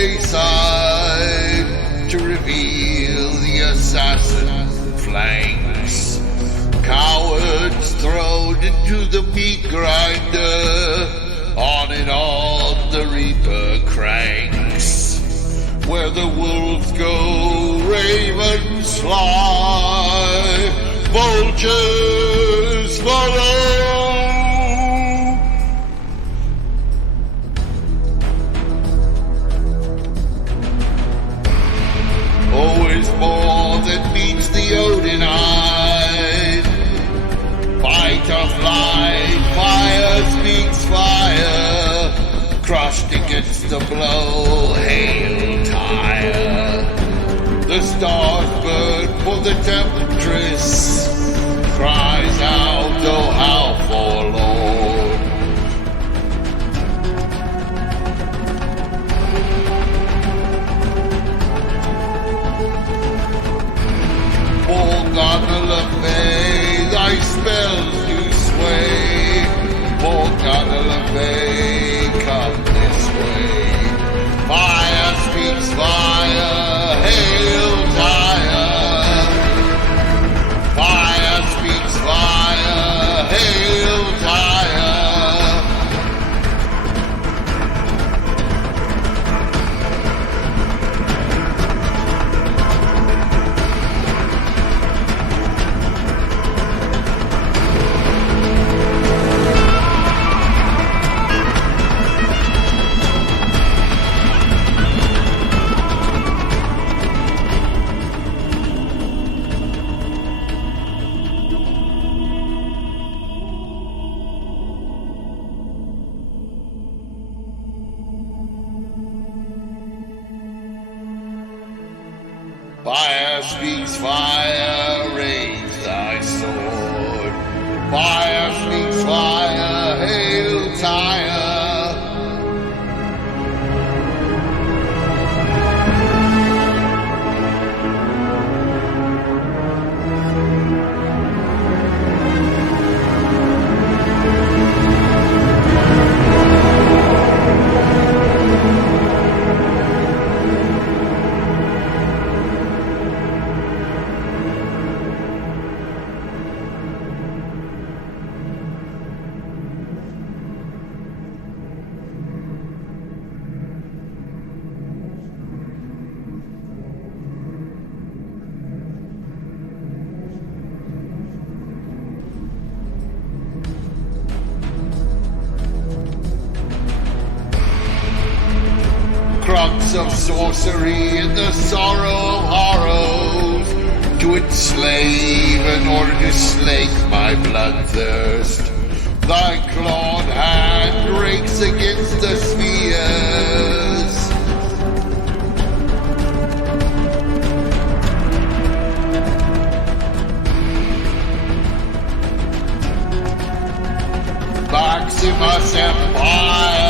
wayside to reveal the assassin flanks. Cowards thrown into the meat grinder, on and on the reaper cranks. Where the wolves go, ravens fly, vultures follow. Always more than meets the Odinite. Fight or flight, fire speaks fire. Crushed against the blow, hail TYR. The stars burn for the temptress. Cries out, oh how forlorn. Morgana thy spells do sway. Morgana come this way. Fire speaks fire, hail TYR. Fire speaks fire, hail TYR. Fire speaks fire, raise thy sword. Fire speaks fire, hail TYR. Crux of sorcery and the sorrow of horrors, to enslave in order to slake my bloodthirst. Thy clawed hand rakes against the spheres. Maximus Empire.